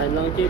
Lain lang chip.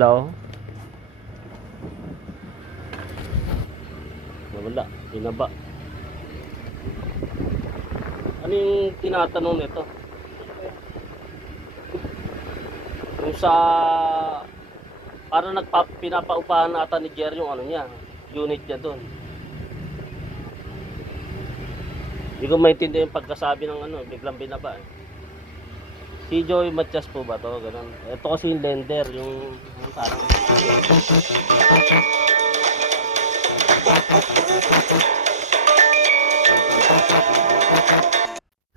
Hello? Wala, inaba. Ano yung tinatanong nito? Yung sa parang pinapaupahan ata ni Jer yung ano niya, unit niya doon. Hindi ko maintindihan yung pagkasabi ng ano, biglang binaba eh. Si Joey Matias po ba to? Ganun. Ito kasi yung lender, yung parang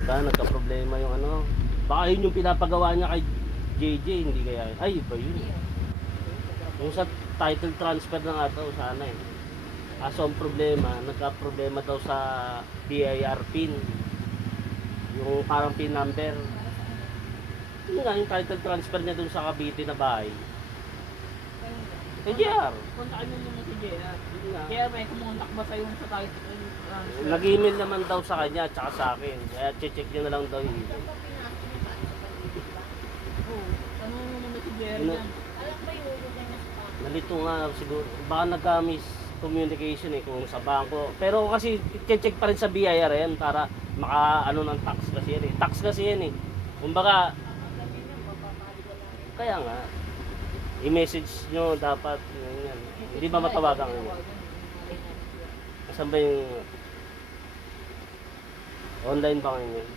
baka nagka-problema yung ano. Baka yun yung pinapagawa niya kay JJ, hindi kaya. Ay, iba yun. Yung sa title transfer na nga daw sana eh. Kaso ang problema, nagka-problema daw sa BIR pin. Yung parang pin number. Yun nga, yung title transfer niya dun sa Cavite na bahay. JR. Kontakin mo muna si JR. Kaya may kumontak ba sa'yo sa title? Nag-email naman daw sa kanya at saka sa akin. Kaya check niya na lang daw yung email. Ano mo muna si JR Ano? niya? Nalito nga siguro. Baka nagka-miscommunication eh kung sa bangko. Pero kasi check pa rin sa BIR yan para maka ano ng tax kasi yan eh. Tax kasi yan eh. Kumbaga, kaya nga, i-message nyo dapat yan. Hindi ba matawagan nyo? Asan ba yung online ba ngayon yan?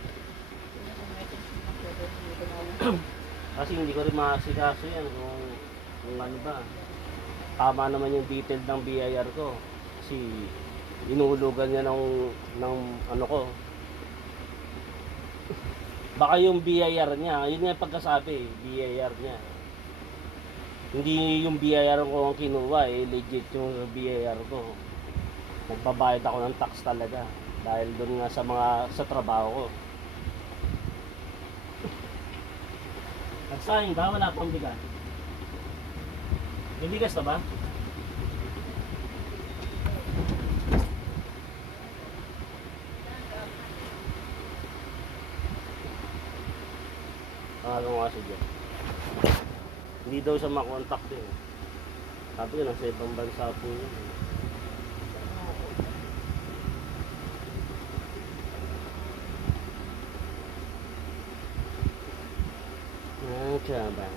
Kasi hindi ko rin makasikaso yan kung ano ba. Tama naman yung detail ng BIR ko. Kasi Inuhulugan niya ng ano ko. Baka yung BIR niya, yun nga yung pagkasabi, BIR niya. Hindi yung BIR ko ang kinuha legit yung BIR ko. Nagbabayad ako ng tax talaga dahil doon nga sa trabaho ko. Nagsayang ba? Wala pang bigas. May bigas na ba? Ano nga siya dyan. Hindi daw siya makontak din. Sabi ko, nasa ibang bansa po yun. Coba.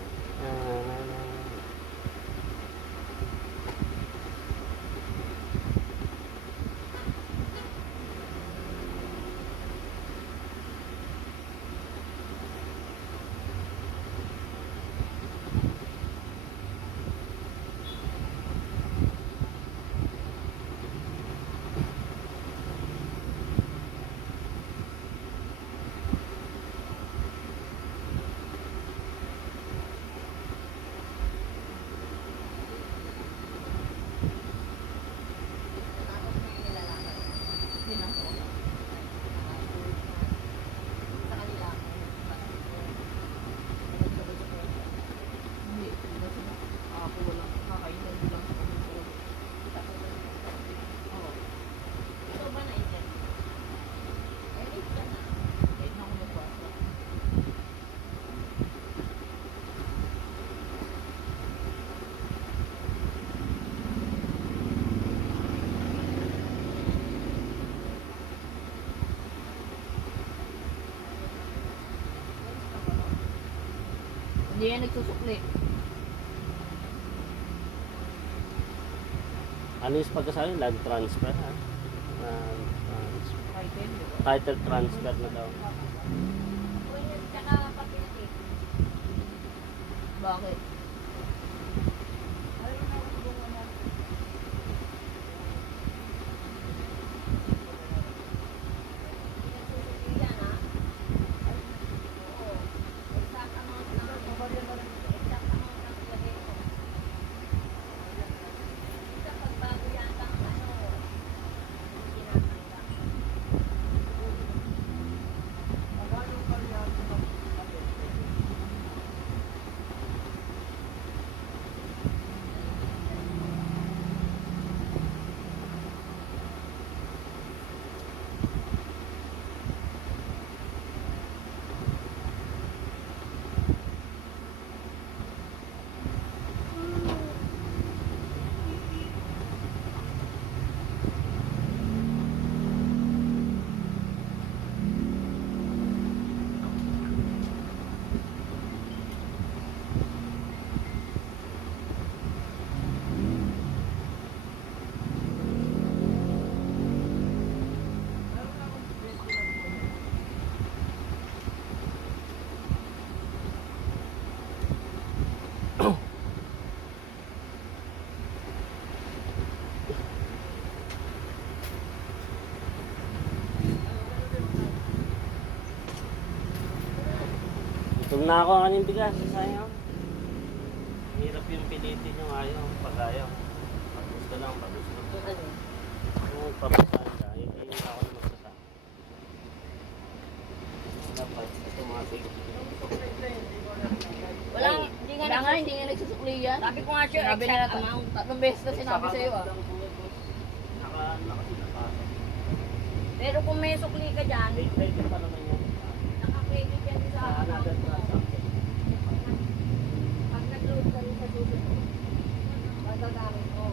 Hindi yan nagsusukli. Ano yung pagkasabi? Land transfer ha? Land transfer. Title. Title transfer na daw. Bakit? Gutom na ako ang kanyang bigas. Sayang. Hirap yung pilitin yung ayaw. Pag ayaw. Pag gusto lang, pag gusto. Kung papasahan ka, hindi ako na magsasama. Dapat automatic. Hindi nga nagsusukli yan. Sabi ko nga siya, Sinabi exact na amount. tatlong beses na sinabi sa'yo ah. Nakasinapasok. Pero kung may sukli ka dyan, Pwede pa naman yan. naka-credit yan sa Another transaction. Pag nag-load ka rin sa susunod, magagamit mo.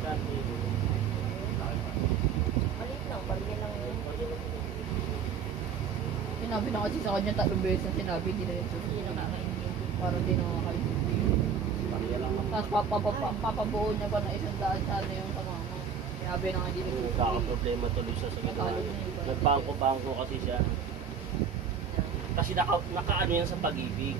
Dati, Malit lang, barya lang yun. Sinabi na kasi sa kanya tatlong beses na sinabi, hindi na nagsusukli. Parang hindi na makakaintindi. Pariya lang naman. Tapos papabuo niya pa na 100 sana yung tamama. Sinabi na nga hindi nagsusukli. Nagkakaproblema tuloy siya sa ginawa niya. Nagbangko-bangko kasi siya. Kasi nakaano yan sa pag-ibig.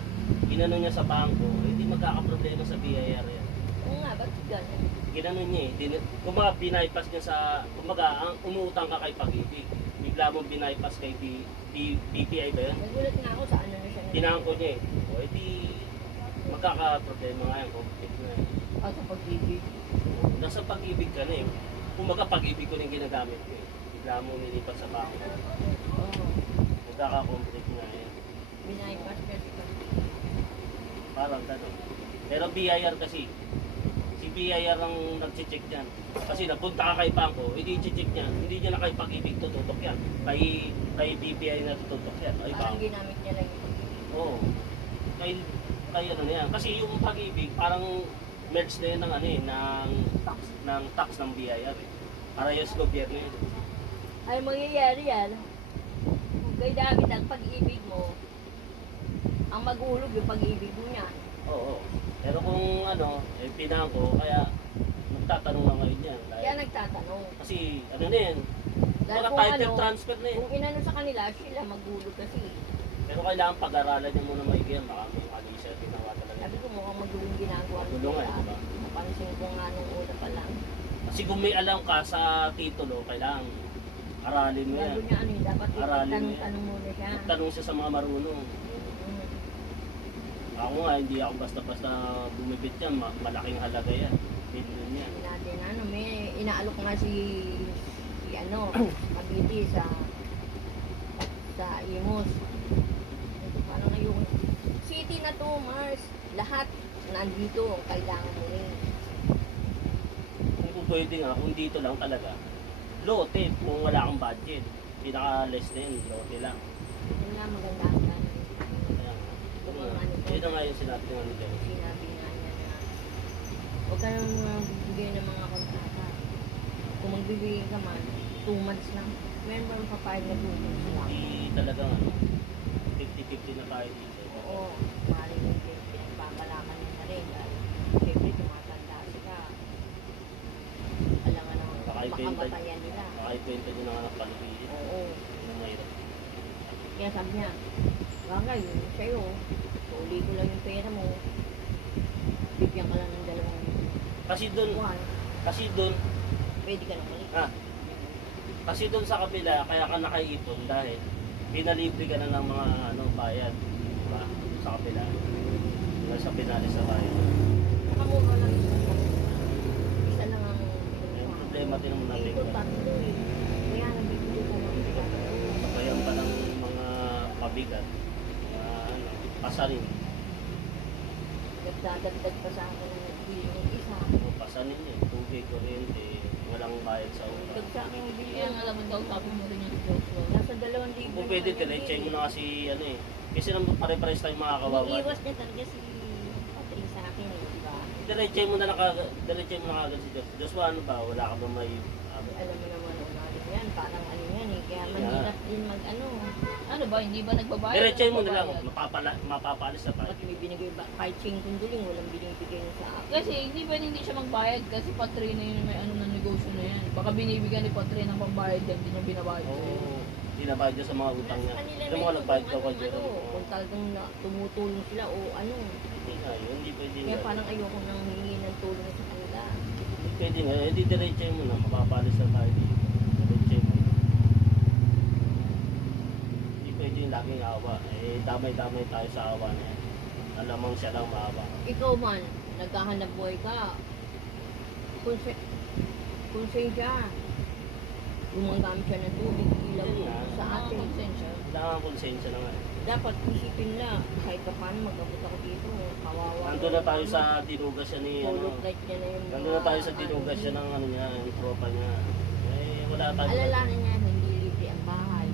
Ginano niya sa bangko, hindi magkakaproblema sa BIR yan. Oo nga, ba't ganyan? Ginanon niya eh. Kumaga binaypass niya sa, kumaga ang umuutang ka kay Pag-ibig. Bigla mong binaypass kay BPI ba yun? Nagulat nga ako sa ano na siya. Tinangko niya eh. O edi magkaka-problema nga yan, conflict na yan. Sa pag-ibig. Nasa Pag-ibig ka na eh. Kumaga Pag-ibig ko na yung ginagamit ko eh. Bigla mo nilipat sa bako. Oo. Magkaka-conflict na yan. Binaypas kasi Parang gano'n. Pero BIR kasi, si BIR ang nag-check niyan. Kasi napunta ka kay Bangko, hindi i-check niya. Hindi niya na kay Pag-ibig tututok yan. Kay BPI na tututok yan. Ay, parang Bangko. ginamit niya lang yung Oo. Kay ano na yan. Kasi yung Pag-ibig, parang merge na yun ng ano eh, ng tax ng BIR eh. Para yung gobyerno yun. ay mangyayari yan. Kung kay David ang pag-ibig mo, ang mag-ulog yung pag-ibig mo niya. Oo. Pero kung ano, eh, pinangko, kaya nagtatanong na ngayon yan. Kaya nagtatanong. Kasi ano na yan, Dahil mga kung title ano, transfer na yan. kung inano sa kanila, sila mag-ulog kasi. Pero kailangan pag-aralan niya muna maigi yan. Baka may mali siya ginawa talaga. Sabi ko mukhang magulong ginagawa Magulungan, nila. diba? Napansin ko nga nung una pa lang. Kasi kung may alam ka sa titulo, kailangan aralin mo yan. Bago niya ano yun, dapat Aralin mo yan. itanong muna siya. Tanong siya sa mga marunong. Mm. Ako nga, hindi ako basta-basta bumibit yan. Malaking halaga yan. Billion yan. Sabi natin, ano, may inaalok nga si ano, Mabiti sa Imus. Parang ngayon, city na to, Mars. Lahat nandito, kailangan mo rin. Kung pwede nga, kung dito lang talaga, lote, kung wala kang budget. Pinaka-less na yun, lote lang. Yun nga maganda ang plan. Kaya nga. Yun na nga yung sinabi ng ano dyan. Sinabi nga niya na huwag ka nang bibigay ng mga kontrata. Kung magbibigay ka man, 2 months lang. Meron ba mapapayag na 2 months lang? Hindi talagang ano, 50-50 na tayo dito. Oo, maaaring hindi. Pinagbabalakan mo na rin. Dahil siyempre tumatanda sila. Alam nga naman, Baka ibenta- makamatayan nila. Makaibenta nyo na nga ng paligid. Oo. Yun ang mahirap. Kaya sabi niya, bagay, yun sa'yo. Uli ko lang yung pera mo. Bigyan ka lang ng 2 Kasi doon, buwan. Pwede ka nang mali. kasi doon sa kabila, kaya ka nakaipon dahil pinalibre ka na ng mga ano, bayad. Diba? Sa kabila. Diba? Sa pinalis sa bayad. Nakamura lang isa. Isa lang ang Yung problema din naman natin. ito tatlo eh. Kaya nabibili ko ng tatlo. Pagayan pa ng mga pabigat. Mga ano, pasarin. Nagdadagdag pa sa akin ng bili ng isa. O pasarin yun. Tubig, kuryente, walang bayad sa Dagdag utang. sa akin yung bili Kaya ng nga naman daw sabi mo rin yung Joshua. nasa 2,000. Kung pwede, diretso mo na kasi ano eh. Kasi naman pare-pares tayong mga kawawa. Iiwas niya talaga si Patrick sa akin eh, di ba? Diretso mo na diretso mo na kagad si Diyos. Diyos, ano ba? Wala ka ba may Alam mo naman unahin yan, parang ano yan eh. Kaya Yeah. mahirap din mag ano. Ano ba, hindi ba nagbabayad? diretso mo na lang. Nagbabayad? Mapapalis na tayo. Ba't may binigay ba? Kahit 5 kunduling, walang binibigay na sa akin. Kasi hindi ba hindi siya magbayad kasi Patri na yun may ano na negosyo na yan. Baka binibigyan ni Patri ng pambayad yan, hindi niya binabayad. Oo. Hindi na bayad sa mga utang niya. Sa kanila Yung na mga yun, nagbayad kung ka kay ano, Jerome. kung talagang tumutulong sila o ano. Hindi nga yun. Hindi pwede Kaya nga. parang ayoko nang hingi ng tulong sa kanila. Pwede nga. Hindi diretso mo na. Mapapalis na tayo dito. Diretso mo. Hindi pwede yung laging awa. Eh, damay-damay tayo sa awa na yan. Alamang siya lang maawa. Ikaw man, naghahanap buhay ka. Konsensya. Gumagamit siya ng tubig, ilaw Yun nga. sa atin. Konsensya. Kailangan konsensya na nga. eh. Dapat isipin na, kahit pa paano mag-abot ako dito, kawawa. Nandun na tayo sa dinugas siya ni ano. Polo flight niya na yun. Nandun na tayo sa dinugas siya ng ano niya, yung tropa niya. Eh, wala tayo. Alalahanin niya, hindi libre ang bahay.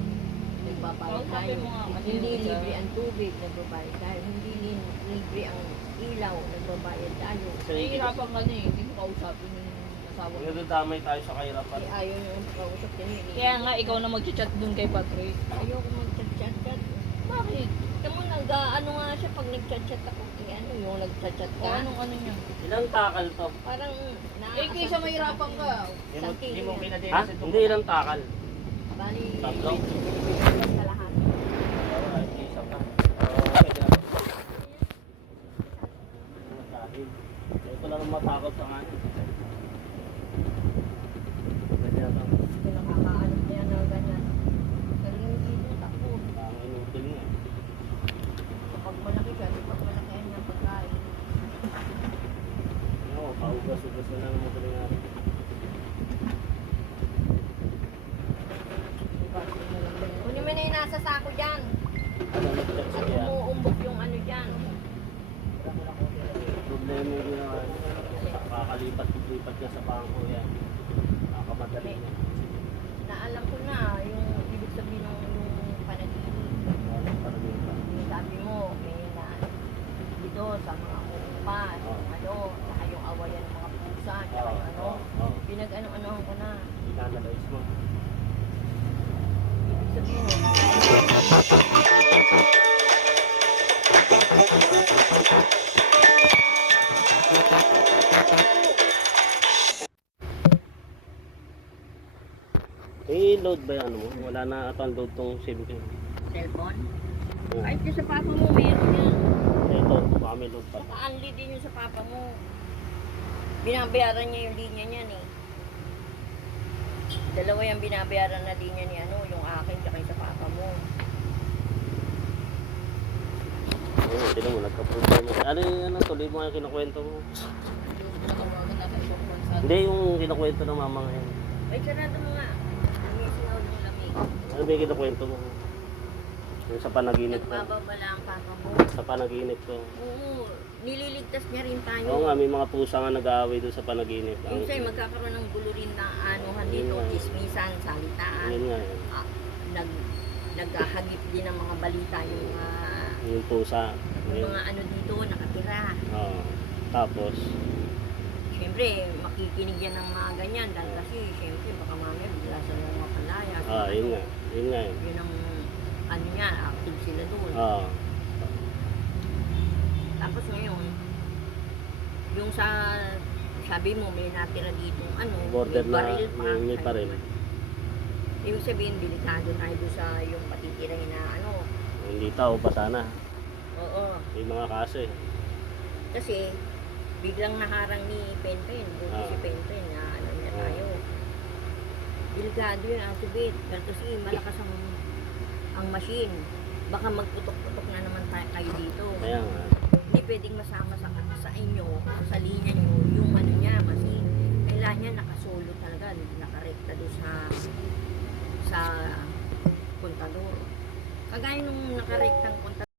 Nagbabayad Oo, tayo. sabi mo nga, kasi Hindi libre libre siya. ang tubig, nagbabayad tayo. Hindi libre ang ilaw, nagbabayad tayo. Nahihirapan ka na eh, hindi mo kausapin yung asawa mo. Nandun damay tayo sa kahirapan. Kasi ayaw niya ang pakausap niya. Kaya nga, ikaw na mag-chat dun kay Patri. Ayoko mag-chat-chat. Bakit? Tamo ano nga siya pag nag-chat-chat ako. Eh ano yung nag-chat-chat O ka? anong ano niya? Ilang takal to? Parang Eh, kaysa mahirapan ka. Isang kilo yan. Ha? Hindi ilang takal. Bali, Tatlo. sa lahat. Ay, isa pa. Pwede na. Masahil. Ito lang ang matakot sa akin. dyan. Ano nag-check At siya? umuumbok yung ano dyan. Problema yung ginawa niya. Kakalipat-lipat niya sa bangko yan. Nakamadali niya. Naalam ko na yung ibig sabihin ng yung panaginip. Parang yun pa. Yung sabi mo, may na dito sa mga kumpa, yung ano, saka yung awayan ng mga pusa, saka yung ano. Pinag-ano-anohan ko na. Inanalyze mo. Ibig sabihin mo, Load ba yung ano mo? Wala na ata ang load tong SIM ko. cellphone. Oo. Ay, ito sa papa mo, meron yan. Ito, baka may load pa. Naka-unli din yung sa papa mo. Binabayaran niya yung linya niyan eh. Dalawa yung binabayaran na linya ni ano, yung akin tsaka yung sa papa mo. Oo, tinan mo, nagka-problema. Ano yung ano, tuloy mo nga kinukwento mo? Hindi ko natawagan nasa ibang bansa. Hindi, yung kinukwento ng mama ngayon. Ay, sarado mo nga. Lamig, singaw ng lamig. Ano ba yung kinukwento mo? Yung sa panaginip ko. Nagbababala ang papa mo. Sa panaginip ko. Oo, nililigtas niya rin tayo. Oo nga, may mga pusa nga nag-aaway doon sa panaginip. Yung sa'yo, magkakaroon ng gulo rin na anuhan dito, Yun nga. chismisan, salitaan. Yun nga yun. Ah, naghahagip din ng mga balita yung Yung pusa. Yun. mga ano dito, nakatira. Oo. Tapos, Siyempre, makikinig yan ng mga ganyan dahil kasi siyempre baka mamaya bigla sa mga palaya. yun nga. Yun nga yun. Yun ang ano niya, active sila doon. Oo. Tapos ngayon, yung sa sabi mo may natira dito ano, Border may na, baril pa. may baril. Ibig sabihin, delikado tayo doon sa yung patitirahin na ano. Hindi tao pa sana. Oo. May mga kaso eh. Kasi, biglang naharang ni Penpen, buti si Penpen na ano niya tayo. Delikado yun ang tubig. Kasi malakas ang machine. Baka magputok-putok na naman kayo dito. Kaya nga. Hindi pwedeng masama sa inyo, sa linya nyo, yung ano niya, machine. Kailangan niya nakasolo talaga, nakarekta doon sa kontador. Kagaya nung nakarektang kontador.